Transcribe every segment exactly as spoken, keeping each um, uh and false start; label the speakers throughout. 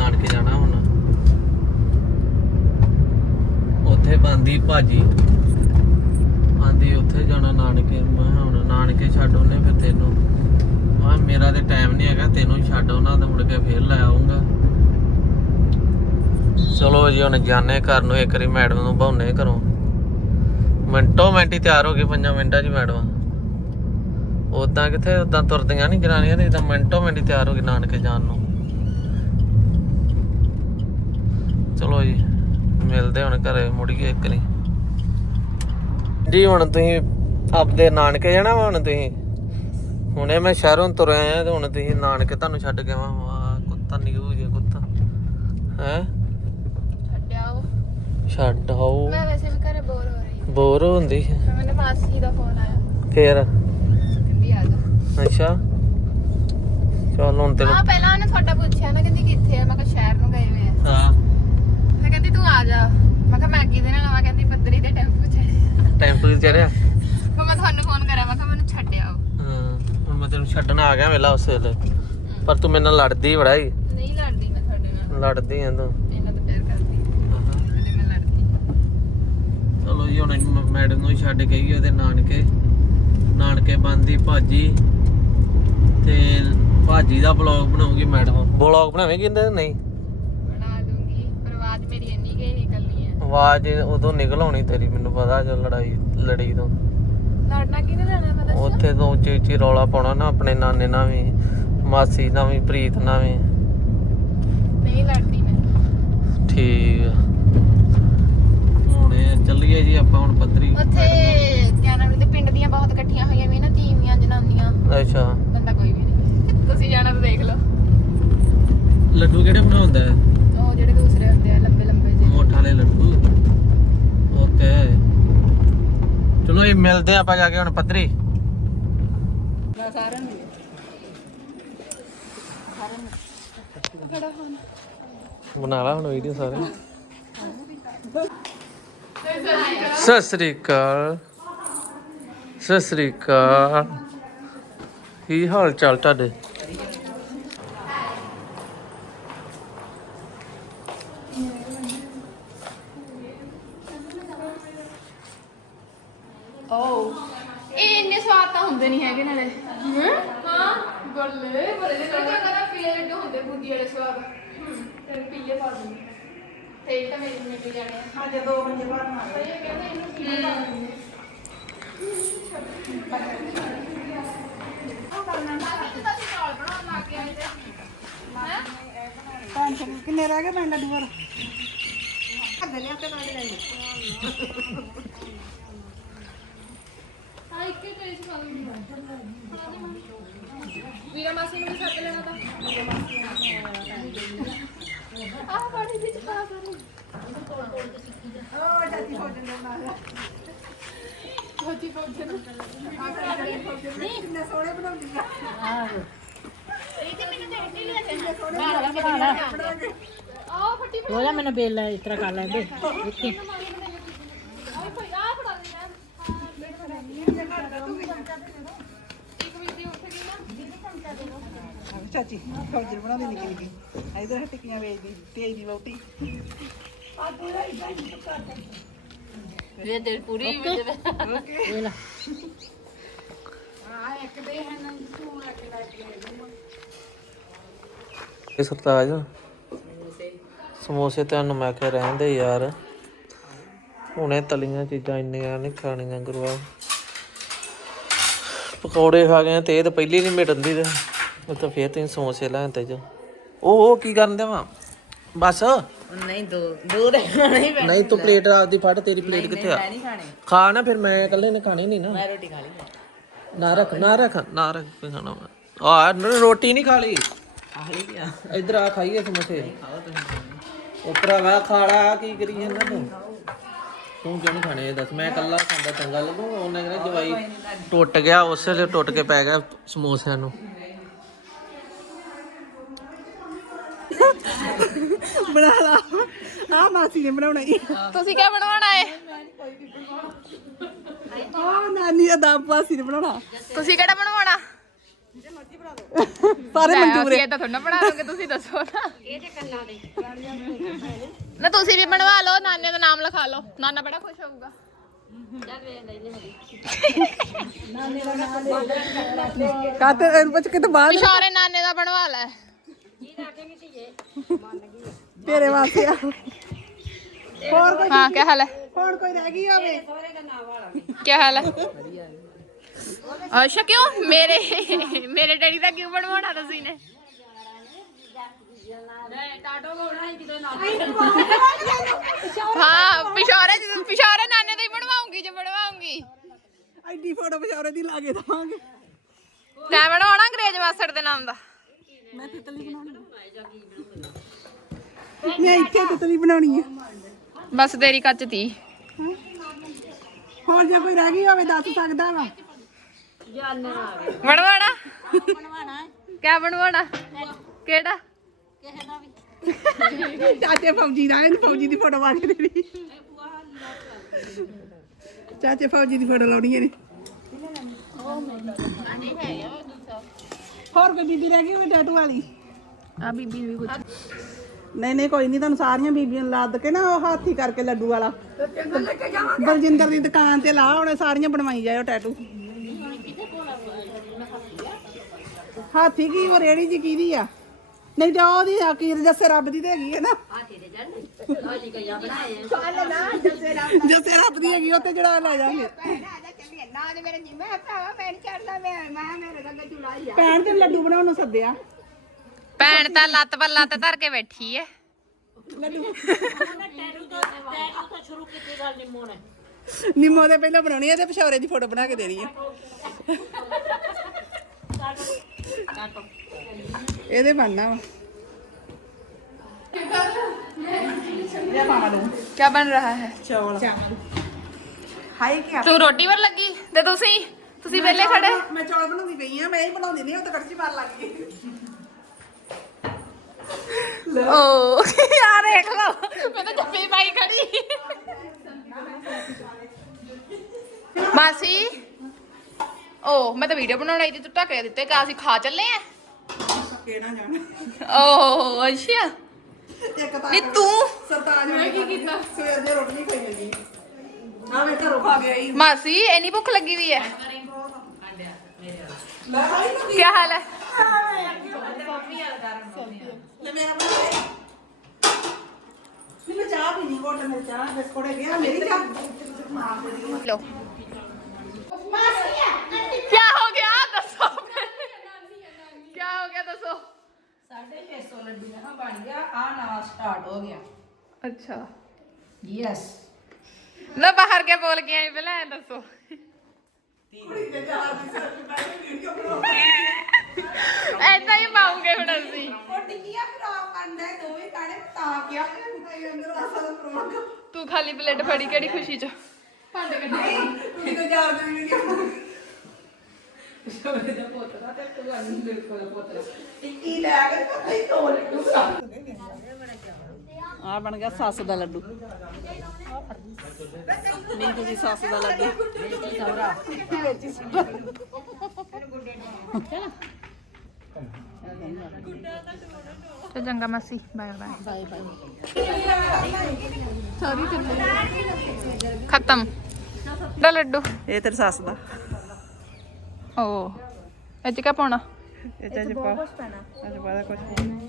Speaker 1: ਨਾਨਕੇ ਜਾਣਾ ਹੁਣ ਉੱਥੇ ਬੰਦੀ ਭਾਜੀ ਆਂਦੀ ਉੱਥੇ ਜਾਣਾ ਨਾਨਕੇ। ਮੈਂ ਹੁਣ ਨਾਨਕੇ ਛੱਡ ਉਹਨੇ ਫਿਰ ਤੈਨੂੰ ਆ ਮੇਰਾ ਤੇ ਟਾਈਮ ਨਹੀਂ ਹੈਗਾ ਤੈਨੂੰ ਛੱਡ ਉਹਨਾਂ ਦਾ ਮੁੜ ਕੇ ਫੇਰ ਲੈ ਆਉਂਗਾ। ਚਲੋ ਜੀ ਹੁਣ ਜਾਣੇ ਘਰ ਨੂੰ ਇੱਕ ਵਾਰੀ ਮੈਡਮ ਨੂੰ ਬਹਾਉਣੇ ਘਰੋਂ ਮਿੰਟੋ ਮਿੰਟ ਹੀ ਤਿਆਰ ਹੋ ਗਏ ਪੰਜਾਂ ਮਿੰਟਾਂ 'ਚ ਮੈਡਮ ਉਦਾਂ ਕਿੱਥੇ ਉਦਾਂ ਤੁਰਦੀਆਂ ਨਹੀਂ ਜਨਾਨੀਆਂ ਤੇ ਇਦਾਂ ਮਿੰਟੋ ਮਿੰਟ ਹੀ ਤਿਆਰ ਹੋ ਗਏ ਨਾਨਕੇ ਜਾਣ ਨੂੰ। ਚਲੋ ਜੀ ਮਿਲਦੇ ਹੁਣ ਘਰੇ ਮੁੜੀਏ ਇੱਕ ਵਾਰੀ ਜੀ। ਹੁਣ ਤੁਸੀਂ ਆਪਦੇ ਨਾਨਕੇ ਜਾਣਾ ਵਾ ਹੁਣ ਤੁਸੀਂ ਹੁਣੇ ਮੈਂ ਸ਼ਹਿਰੋਂ ਤੁਰਿਆ ਆਇਆ ਤੇ ਹੁਣ ਤੁਸੀਂ ਨਾਨਕੇ ਤੁਹਾਨੂੰ ਛੱਡ ਕੇ ਆਵਾਂ। ਵਾਹ ਕੁੱਤਾ ਨਿਊ ਜਿਹਾ ਕੁੱਤਾ ਹੈ ਛੱਡ ਆਓ।
Speaker 2: ਮੈਂ ਵੈਸੇ ਵੀ ਘਰੇ ਬੋਰ ਹੋ ਰਹੀ
Speaker 1: ਬੋਰ ਹੁੰਦੀ
Speaker 2: ਮੈਨੂੰ ਮਾਸੀ ਦਾ ਫੋਨ ਆਇਆ
Speaker 1: ਫੇਰ
Speaker 2: ਕਹਿੰਦੀ ਆ ਜਾ।
Speaker 1: ਅੱਛਾ ਚਲ ਹੁਣ ਤੈਨੂੰ
Speaker 2: ਹਾਂ ਪਹਿਲਾਂ ਉਹਨੇ ਤੁਹਾਡਾ ਪੁੱਛਿਆ ਨਾ ਕਹਿੰਦੀ ਕਿੱਥੇ ਆ ਮੈਂ ਕਿਹਾ ਸ਼ਹਿਰ ਨੂੰ ਗਏ ਹੋਏ ਆ।
Speaker 1: ਹਾਂ
Speaker 2: ਫਿਰ ਕਹਿੰਦੀ ਤੂੰ ਆ ਜਾ ਮੈਂ ਕਿਹਾ ਮੈਂ ਕਿਹਦੇ ਨਾਲ ਆਵਾਂ ਕਹਿੰਦੀ ਪੱਧਰੀ ਦੇ ਟੈਂਪੂ ਚੜਿਆ
Speaker 1: ਟੈਂਪੂ ਤੇ ਚੜਿਆ
Speaker 2: ਫਿਰ ਮੈਂ ਤੁਹਾਨੂੰ ਫੋਨ ਕਰਿਆ ਮੈਂ ਕਿਹਾ ਮੈਨੂੰ ਛੱਡ ਆਓ।
Speaker 1: ਹਾਂ ਹੁਣ ਮੈਂ ਤੈਨੂੰ ਛੱਡਣ ਆ ਗਿਆ ਵੇਲਾ ਉਸ ਵੇਲੇ ਪਰ ਤੂੰ ਮੇਰੇ ਨਾਲ ਲੜਦੀ ਬੜਾ ਹੀ
Speaker 2: ਨਹੀਂ ਲੜਦੀ ਮੈਂ ਤੁਹਾਡੇ ਨਾਲ
Speaker 1: ਲੜਦੀ ਐ ਤੂੰ
Speaker 2: ਇਹਨਾਂ ਤੋਂ ਪਿਆਰ ਕਰਦੀ ਕਦੇ ਮੈਂ ਲੜਦੀ।
Speaker 1: ਚਲੋ ਜੀ ਹੁਣ ਮੈਡਮ ਨੂੰ ਛੱਡ ਗਈ ਉਹਦੇ ਨਾਨਕੇ ਨਾਨਕੇ ਬੰਦੀ ਭਾਜੀ ਤੇ ਭਾਜੀ ਦਾ ਬਲੌਗ ਬਣਾਉਗੀ ਮੈਡਮ। ਬਲੌਗ ਬਣਾਵੇਂਗੀ ਕਹਿੰਦੇ ਨਹੀਂ
Speaker 2: ਬਣਾ ਦੂੰਗੀ ਪਰ ਆਵਾਜ਼ ਮੇਰੀ ਇੰਨੀ ਗਈ ਨਿਕਲਣੀ ਹੈ।
Speaker 1: ਆਵਾਜ਼ ਉਦੋਂ ਨਿਕਲ ਆਉਣੀ ਤੇਰੀ ਮੈਨੂੰ ਪਤਾ ਜੋ ਲੜਾਈ ਲੜੀ ਤੋਂ
Speaker 2: ਲੜਨਾ ਕਿਹਨੇ ਲੈਣਾ ਮੈਂ ਦੱਸੋ
Speaker 1: ਉੱਥੇ ਤੋਂ ਉੱਚੀ ਉੱਚੀ ਰੌਲਾ ਪਾਉਣਾ ਨਾ ਆਪਣੇ ਨਾਨੇ ਨਾਲ ਵੀ ਮਾਸੀ ਨਾਲ ਵੀ ਪ੍ਰੀਤ ਨਾਲ ਵੀ।
Speaker 2: ਨਹੀਂ ਲੜਦੀ ਮੈਂ।
Speaker 1: ਠੀਕ ਆ ਹੁਣ ਇਹ ਚੱਲੀਏ ਜੀ ਆਪਾਂ ਹੁਣ ਪੱਧਰੀ
Speaker 2: ਉੱਥੇ ਕਿਆ ਨਾਮ ਦੇ ਪਿੰਡ ਦੀਆਂ ਬਹੁਤ ਇਕੱਠੀਆਂ ਹੋਈਆਂ ਵੀ ਨਾ ਤੀਵੀਆਂ ਜਨਾਨੀਆਂ
Speaker 1: ਅੱਛਾ
Speaker 2: ਬੰਦਾ ਕੋਈ ਵੀ ਨਹੀਂ ਤੁਸੀਂ ਜਾਣਾ ਤਾਂ ਦੇਖ ਲਓ।
Speaker 1: ਲੱਡੂ ਕਿਹੜੇ ਬਣਾਉਂਦਾ
Speaker 2: ਉਹ ਜਿਹੜੇ ਦੂਸਰੇ ਹੁੰਦੇ ਆ ਲੰਬੇ ਲੰਬੇ ਜਿਹੇ
Speaker 1: ਮੋਠ ਵਾਲੇ ਲੱਡੂ ਓਕੇ ਚਲੋ ਇਹ ਮਿਲਦੇ ਆਪਾਂ ਜਾ ਕੇ ਹੁਣ ਪੱਧਰੀ।
Speaker 2: ਮੈਂ ਸਾਰਿਆਂ ਨੂੰ ਖੜਾ ਹੋਣ
Speaker 1: ਬਣਾ ਲਾ ਹੁਣ ਵੀਡੀਓ ਸਾਰੇ। ਸਤਿ ਸ੍ਰੀ ਅਕਾਲ ਸਤਿ ਸ੍ਰੀ ਅਕਾਲ ਕੀ ਹਾਲ ਚਾਲ ਤੁਹਾਡੇ?
Speaker 2: ਓ ਇਹ ਇੰਨੇ ਸਵਾਦ ਤਾਂ ਹੁੰਦੇ ਨਹੀਂ ਹੈਗੇ ਨਾਲੇ ਹਾਂ ਬੱਲੇ ਬੜੇ ਦੇ ਕਹਿੰਦਾ ਪੀਲੇ ਲੱਡੂ ਹੁੰਦੇ ਬੂੰਦੀ ਵਾਲੇ ਸਵਾਦ ਤੇ ਪੀਲੇ ਪਾ ਦੂੰਗੀ ਤੇ ਇਹ ਤਾਂ ਮੇਰੇ ਮੈਨੂੰ ਜਾਣੇ ਆ ਅੱਜ ਦੋ ਵਜੇ ਬਾਅਦ ਨਾ ਇਹ ਕਹਿੰਦਾ ਇਹਨੂੰ ਪੀਲੇ ਪਾ ਦੂੰਗੀ
Speaker 3: ਕਿੰਨੇ ਰਹਿ ਗਏ ਪਿੰਡ ਲੱਡੂ ਹੋਰ
Speaker 2: ਹਾਂ ਇੱਕ ਹੀ ਟੇਸ ਪਾ ਦੂੰਗੀ ਵੀਰਾ ਮਾਸੀ ਨੂੰ ਵੀ ਸੱਦ ਲੈਣਾ ਤਾਂ ਆਹ ਬੜੀ ਵਿੱਚ ਪਾ ਕਰੂ
Speaker 3: ਉਹ ਚਾਚੀ ਫੌਜਨ ਦੇ ਨਾਲ
Speaker 2: ਛੋਟੀ ਫੌਜਨ
Speaker 3: ਕਿੰਨੇ ਸੋਹਣੇ ਬਣਾਉਂਦੀ ਆ
Speaker 2: ਇਹ ਤੇ ਮੈਨੂੰ ਦੇਖ ਨਹੀਂ ਲਿਆ ਚੰਗੇ ਸੋਹਣੇ ਆਹ ਫੱਟੀ
Speaker 4: ਹੋ ਜਾ ਮੈਨੂੰ ਬੇਲ ਇਸ ਤਰ੍ਹਾਂ ਕਰ ਲੈਂਦੇ ਦੇਖੀ
Speaker 2: ਆਹ ਫੜਾ ਆਹ ਫੜਾ ਦੇ ਯਾਰ ਇੱਕ ਮਿੰਟ ਦੀ ਉੱਠ ਗਈ ਨਾ
Speaker 3: ਚਾਚੀ ਫੌਜਨ ਬਣਾਉਂਦੀ ਨਿੱਕੀ ਨਿੱਕੀ ਇਧਰ ਟਿੱਕੀਆਂ ਵੇਚਦੀ ਤੇਜ ਦੀ ਵਹੁਟੀ
Speaker 2: ਇਹ ਦਿਲ ਪੂਰੀ ਵਿੱਚ
Speaker 3: ਓਕੇ
Speaker 4: ਇਹ ਲੈ
Speaker 3: ਹਾਂ ਇੱਕ ਦੇ ਹਨ ਤੂੰ ਰੱਖ ਲੈ ਕੇ
Speaker 1: ਇਹ ਸਰਤਾਜ ਸਮੋਸੇ ਤੁਹਾਨੂੰ ਮੈਂ ਕਿਹਾ ਰਹਿੰਦੇ ਯਾਰ ਹੁਣੇ ਤਲੀਆਂ ਚੀਜ਼ਾਂ ਇੰਨੀਆਂ ਨਹੀਂ ਖਾਣੀਆਂ ਗੁਰੂਆ। ਪਕੌੜੇ ਖਾ ਗਏ ਤੇ ਇਹ ਤਾਂ ਪਹਿਲੀ ਨਹੀਂ ਮਿਟਦੀ ਤੇ ਉਹ ਤਾਂ ਫੇਰ ਤੁਸੀਂ ਸਮੋਸੇ ਲੈਣ ਤੇ ਜੋ ਉਹ ਉਹ ਕੀ ਕਰਨ ਦੇਵਾਂ ਬਸ
Speaker 4: ਨਹੀਂ ਦੋ ਦੋ ਦੇ ਖਾਣੇ ਹੀ
Speaker 1: ਨਹੀਂ ਤੂੰ ਪਲੇਟ ਆਪਦੀ ਫੜ ਤੇਰੀ ਪਲੇਟ ਕਿੱਥੇ ਆ
Speaker 4: ਨਹੀਂ ਖਾਣੇ
Speaker 1: ਖਾ ਨਾ ਫਿਰ ਮੈਂ ਇਕੱਲੇ ਨੇ ਖਾਣੀ ਨਹੀਂ ਨਾ
Speaker 4: ਮੈਂ ਰੋਟੀ ਖਾ ਲਈ
Speaker 1: ਨਾ ਰੱਖ ਨਾ ਰੱਖ ਨਾ ਰੱਖ ਕੋਈ ਖਾਣਾ ਆ ਰੋਟੀ ਨਹੀਂ ਖਾ ਲਈ
Speaker 4: ਖਾ ਲਈ ਆ
Speaker 1: ਇੱਧਰ ਆ ਖਾਈਏ ਸਮੋਸੇ
Speaker 4: ਖਾਓ ਤੁਸੀਂ
Speaker 1: ਉਪਰਾ ਵਾ ਖਾੜਾ ਕੀ ਕਰੀ ਜਾਂਦਾ ਤੂੰ ਤੂੰ ਕਿਉਂ ਨਹੀਂ ਖਾਣੇ ਇਹ ਦੱਸ ਮੈਂ ਇਕੱਲਾ ਖਾਂਦਾ ਚੰਗਾ ਲੱਗੂ ਉਹਨੇ ਕਹਿੰਦਾ ਜਵਾਈ ਟੁੱਟ ਗਿਆ ਉਸੇ ਵੇਲੇ ਟੁੱਟ ਕੇ ਪੈ ਗਿਆ ਸਮੋਸਿਆਂ ਨੂੰ।
Speaker 3: ਬਣਾ ਲਾ ਆ ਮਾਸੀ ਨੇ ਬਣਾਉਣਾ ਹੀ
Speaker 2: ਤੁਸੀਂ ਕੀ ਬਣਵਾਉਣਾ ਹੈ
Speaker 3: ਆ ਨਾਨੀ ਦਾ ਦਾਬ ਮਾਸੀ ਨੇ ਬਣਾਉਣਾ
Speaker 2: ਤੁਸੀਂ ਕਿਹੜਾ ਬਣਵਾਉਣਾ
Speaker 3: ਸਾਰੇ ਮਨਜ਼ੂਰ
Speaker 2: ਇਹ ਤਾਂ ਤੁਹਾਨੂੰ ਬਣਾ ਦੋਗੇ ਤੁਸੀਂ ਦੱਸੋ ਨਾ ਇਹ ਤੇ ਕੰਨਾਂ ਦੇ ਨਾ ਤੁਸੀਂ ਵੀ ਬਣਵਾ ਲਓ ਨਾਨੇ ਦਾ ਨਾਮ ਲਿਖਾ ਲਓ ਨਾਨਾ ਬੜਾ ਖੁਸ਼ ਹੋਊਗਾ
Speaker 3: ਕਾਤੇ ਇਹਨੂੰ ਪੁੱਛ ਕੇ ਤਾਂ ਬਾਅਦ
Speaker 2: ਪਿਸ਼ਾਰੇ ਨਾਨੇ ਦਾ ਬਣਵਾ ਲੈ
Speaker 3: ਤੇਰੇ ਵਾਸਤੇ ਆ ਹੋਰ ਕੋਈ
Speaker 2: ਹਾਂ ਕੀ ਹਾਲ ਹੈ
Speaker 3: ਹੋਰ ਕੋਈ ਰਹਿ ਗਈ ਹੋਵੇ
Speaker 2: ਕੀ ਹਾਲ ਹੈ ਅੱਛਾ ਕਿਉਂ ਮੇਰੇ ਮੇਰੇ ਡੈਡੀ ਦਾ ਕਿਉਂ ਬਣਵਾਉਣਾ ਤੁਸੀਂ ਨੇ ਹਾਂ ਪਿਸ਼ਾਰੇ ਪਿਸ਼ਾਰੇ ਨਾਨੇ ਦਾ ਹੀ ਬਣਵਾਉਂਗੀ ਜੇ ਬਣਵਾਉਂਗੀ
Speaker 3: ਐਡੀ ਫੋਟੋ ਵਿਚਾਰੇ ਦੀ ਲਾ ਕੇ ਦਵਾਂਗੇ
Speaker 2: ਤੈਂ ਬਣਵਾਉਣਾ ਅੰਗਰੇਜ਼ ਮਾਸੜ ਦੇ ਨਾਮ ਦਾ
Speaker 3: ਮੈਂ ਤਿਤਲੀ ਬਣਾਉਣੀ ਮੈਂ ਇੱਥੇ ਤਿਤਲੀ ਬਣਾਉਣੀ ਆ
Speaker 2: ਬਸ ਤੇਰੀ ਕੱਚ ਤੀ
Speaker 3: ਹੋਰ ਜੇ ਕੋਈ ਰਹਿ ਗਈ ਹੋਵੇ ਦੱਸ ਸਕਦਾ ਵਾ
Speaker 2: ਬਣਵਾਣਾ ਕਿਆ ਬਣਵਾਣਾ ਕਿਹੜਾ
Speaker 3: ਚਾਚੇ ਫੌਜੀ ਦਾ ਇਹਨੂੰ ਫੌਜੀ ਦੀ ਫੋਟੋ ਪਾ ਕੇ ਦੇਣੀ ਚਾਚੇ ਫੌਜੀ ਦੀ ਫੋਟੋ ਲਾਉਣੀ ਇਹਨੇ ਹੋਰ ਕੋਈ ਬੀਬੀ ਰਹਿ ਗਈ ਹੋਵੇ ਟੈਟੂ ਵਾਲੀ
Speaker 2: ਆ ਬੀਬੀ ਵੀ ਕੁਝ
Speaker 3: ਨਹੀਂ ਨਹੀਂ ਕੋਈ ਨਹੀਂ ਤੁਹਾਨੂੰ ਸਾਰੀਆਂ ਬੀਬੀਆਂ ਨੂੰ ਲੱਦ ਕੇ ਨਾ ਉਹ ਹਾਥੀ ਕਰਕੇ ਲੱਡੂ ਵਾਲਾ ਬਲਜਿੰਦਰ ਦੀ ਦੁਕਾਨ ਤੇ ਲਾ ਉਹਨੇ ਸਾਰੀਆਂ ਬਣਵਾਈ ਜਾਇਓ ਟੈਟੂ ਹਾਥੀ ਕੀ ਉਹ ਰੇੜੀ ਜੀ ਕਿਹਦੀ ਆ ਨਹੀਂ ਤਾਂ ਉਹਦੀ ਆ ਕੀ ਜੱਸੇ ਰੱਬ ਦੀ ਤੇ ਹੈਗੀ ਹੈ ਨਾ ਜੱਸੇ ਰੱਬ ਦੀ ਹੈਗੀ ਉੱਤੇ ਜਿਹੜਾ ਲੈ ਜਾਾਂਗੇ ਭੈਣ ਤੇ ਲੱਡੂ ਬਣਾਉਣ ਨੂੰ ਸੱਦਿਆ
Speaker 2: ਭੈਣ ਤਾਂ ਲੱਤ ਪਰ ਲੱਤ ਧਰ ਕੇ ਬੈਠੀ ਐ
Speaker 3: ਨਿੰਮੋ ਦੇ ਪਹਿਲਾਂ ਬਣਾਉਣੀ ਹੈ ਤੇ ਪਿਸ਼ੌਰੇ ਦੀ ਫੋਟੋ ਬਣਾ ਕੇ ਦੇਣੀ ਹੈ ਇਹਦੇ ਬਣਨਾ ਵਾ
Speaker 2: क्या बन रहा है
Speaker 3: ਚੌਲ ਹਾਈ ਕੀ
Speaker 2: तू रोटी पर लगी ते तुसी तुसी वेले खड़े
Speaker 3: ਮੈਂ ਚੌਲ ਬਣਾਉਂਦੀ ਪਈ ਆ ਮੈਂ ਹੀ ਬਣਾਉਂਦੀ ਨਹੀਂ ਉਹ ਤਾਂ ਕੜਛੀ ਮਾਰ ਲੱਗ ਗਈ
Speaker 2: ओ यार देख लो मैं तो जप्पी पाई खड़ी मासी ओ मैं तो वीडियो बनाने आई थी तू ढक दिते कि ਅਸੀਂ ਖਾ ਚੱਲੇ ਆ
Speaker 3: ਕਿਹੜਾ ਜਾਣਾ
Speaker 2: ਓ ਅੱਛਾ
Speaker 3: ਇੱਕ ਤਾਂ
Speaker 2: ਨੀ ਤੂੰ
Speaker 3: ਸਰਤਾਜ ਨੇ ਕੀ ਕੀਤਾ ਸਵੇਰ ਦੇ ਰੋਟੀ ਨਹੀਂ ਖਾਈ ਲੱਗੀ ਆ ਵੇ ਘਰੋਂ ਖਾ ਗਿਆ ਹੀ
Speaker 2: ਮਾਸੀ ਇੰਨੀ ਭੁੱਖ ਲੱਗੀ ਵੀ ਹੈ
Speaker 3: ਲੈ ਆਈ ਤਾਂ
Speaker 2: ਕੀ ਹਾਲ ਹੈ
Speaker 3: ਲੈ ਮੇਰਾ ਬਣਾ ਨਹੀਂ ਮੈਂ ਚਾਹ ਪੀਣੀ ਕੋਟ ਮੇਰੇ ਚਾਹ ਬਿਸਕੁਟ ਹੈਗੇ ਆ ਮੇਰੀ ਚਾਹ
Speaker 2: लो क्या हो गया दसो क्या हो गया दसो
Speaker 5: साढ़े छे सौ लड्डू यहाँ बन गया आ नवा स्टार्ट हो गया
Speaker 2: अच्छा
Speaker 5: यस
Speaker 2: ना बाहर के बोल के आई पहले दसो ऐसा ही पाऊंगे फिर ਅਸੀਂ
Speaker 5: और टिकिया खराब करना है दो ही काने ता क्या
Speaker 3: ਅੰਦਰ ਆਸਾ ਦਾ ਪ੍ਰੋਗਰਾਮ
Speaker 2: ਤੂੰ ਖਾਲੀ ਪਲੇਟ ਫੜੀ ਕਿਹੜੀ ਖੁਸ਼ੀ ਚ ਭਾਂਡੇ ਕੱਢੇ
Speaker 3: ਤੁਸੀਂ ਤਾਂ ਚਾਰ ਦਿਨ ਨਹੀਂ ਗਿਆ
Speaker 5: सवेरे पोतरा ते तू आनी बिल्कुल पोतरा
Speaker 3: ਟਿੱਕੀ ਲੈ ਕੇ ਪਤਾ ਹੀ ਤੋੜ ਲੱਡੂ ਆ ਬਣ ਗਿਆ ਸੱਸ ਦਾ ਲੱਡੂ ਮਿੰਟੂ ਦੀ ਸੱਸ ਦਾ ਲੱਡੂ
Speaker 2: ਤੇ ਚੰਗਾ ਮਾਸੀ ਬਾਏ ਬਾਏ ਬਾਏ ਸਾਰੀ ਖਤਮ ਦਾ ਲੱਡੂ
Speaker 3: ਇਹ ਤੇਰੀ ਸੱਸ ਦਾ
Speaker 2: ਓ ਇਹ ਚ ਕਿਆ ਪਾਉਣਾ
Speaker 3: ਇਹ ਚਾਹ ਪਾ ਅੱਜ ਬਾਅਦ ਕੁਝ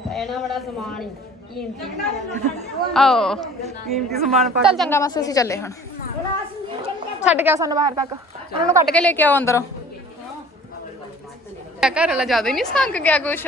Speaker 2: ਓ
Speaker 3: ਕੀਮਤੀ ਸਮਾਨ ਪਾ
Speaker 2: ਚੱਲ ਚੰਗਾ ਮਾਸੀ ਅਸੀਂ ਚੱਲੇ ਹੁਣ ਛੱਡ ਕੇ ਆ ਸਾਨੂੰ ਬਾਹਰ ਤੱਕ ਉਹਨਾਂ ਨੂੰ ਕੱਢ ਕੇ ਲੈ ਕੇ ਆਓ ਅੰਦਰੋਂ ਘਰ ਵਾਲਾ ਜ਼ਿਆਦਾ ਹੀ ਨਹੀਂ ਸੰਗ ਗਿਆ ਕੁਛ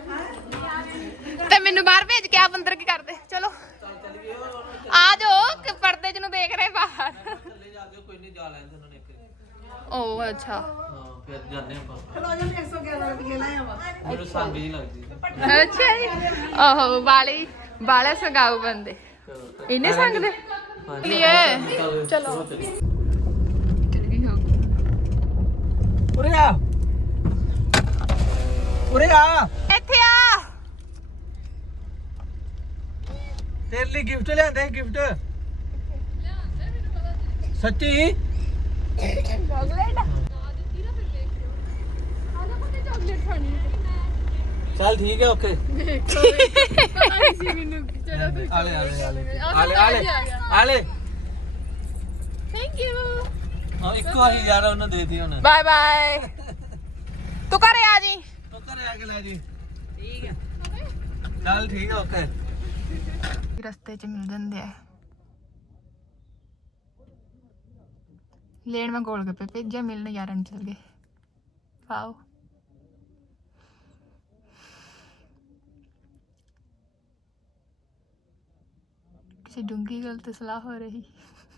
Speaker 2: ਤੇ ਮੈਨੂੰ ਬਾਹਰ ਭੇਜ ਕੇ ਆਪ ਅੰਦਰ ਕੀ ਕਰਦੇ ਚਲੋ ਆ ਜਾਓ ਕਿ ਪਰਦੇ ਚ ਨੂੰ ਦੇਖ ਰਹੇ ਬਾਹਰ
Speaker 1: ਥੱਲੇ ਜਾ ਕੇ ਕੋਈ ਨਹੀਂ ਜਾ ਲੈਂਦੇ ਉਹਨਾਂ ਨੇ ਇੱਕ
Speaker 2: ਓ ਅੱਛਾ
Speaker 1: ਹਾਂ ਫਿਰ ਜਾਂਦੇ ਆਪਾਂ
Speaker 3: ਖਲੋਜਨ ਇੱਕ ਸੌ ਗਿਆਰਾਂ ਰੁਪਏ ਲੈ ਆਵਾ
Speaker 1: ਮੈਨੂੰ ਸੰਗ ਜੀ ਲੱਗਦੀ
Speaker 2: ਅੱਛਾ ਜੀ ਆਹੋ ਵਾਲੀ ਵਾਲੇ ਸੰਗਾਉ ਬੰਦੇ ਇਹਨੇ ਸੰਗ ਦੇ ਲਈ ਚਲੋ ਚਲ ਗਈ ਹੋ
Speaker 3: ਉਰੇ ਆ ਉਰੇ ਆ
Speaker 2: ਇੱਥੇ ਆ
Speaker 3: ਤੇਰੇ ਲਈ ਗਿਫਟ ਲਿਆਂਦੇ ਗਿਫਟ ਸੱਚੀ
Speaker 2: ਚਾਕਲੇਟ ਖਾਣੀ
Speaker 1: ਚੱਲ ਠੀਕ ਹੈ ਓਕੇ
Speaker 2: ਆਈ ਸੀ ਮੈਨੂੰ ਚਲੋ ਤੂੰ
Speaker 1: ਆਲੇ ਆਲੇ ਆਲੇ ਆਲੇ ਆਲੇ ਆਲੇ
Speaker 2: ਥੈਂਕ ਯੂ
Speaker 1: ਹਾਂ ਇੱਕੋ ਵਾਰੀ ਯਾਰ ਉਹਨੂੰ ਦੇ ਦੀ ਹੁਣ
Speaker 2: ਬਾਏ ਬਾਏ ਤੂੰ ਘਰੇ ਆ ਜੀ
Speaker 1: ਤੂੰ ਘਰੇ ਆ ਕੇ ਲੈ ਜੀ ਠੀਕ ਹੈ ਚੱਲ ਠੀਕ ਹੈ ਓਕੇ
Speaker 2: ਰਸਤੇ 'ਚ ਮਿਲ ਜਾਂਦੇ ਆ ਲੈਣ ਮੈਂ ਗੋਲ ਗੱਪੇ ਭੇਜਿਆ ਮਿਲਣ ਯਾਰਾਂ ਨੂੰ ਚਲ ਗਏ ਵਾਓ ਕਿਸੇ ਡੂੰਗੀ ਗੱਲ ਤੇ ਸਲਾਹ ਹੋ ਰਹੀ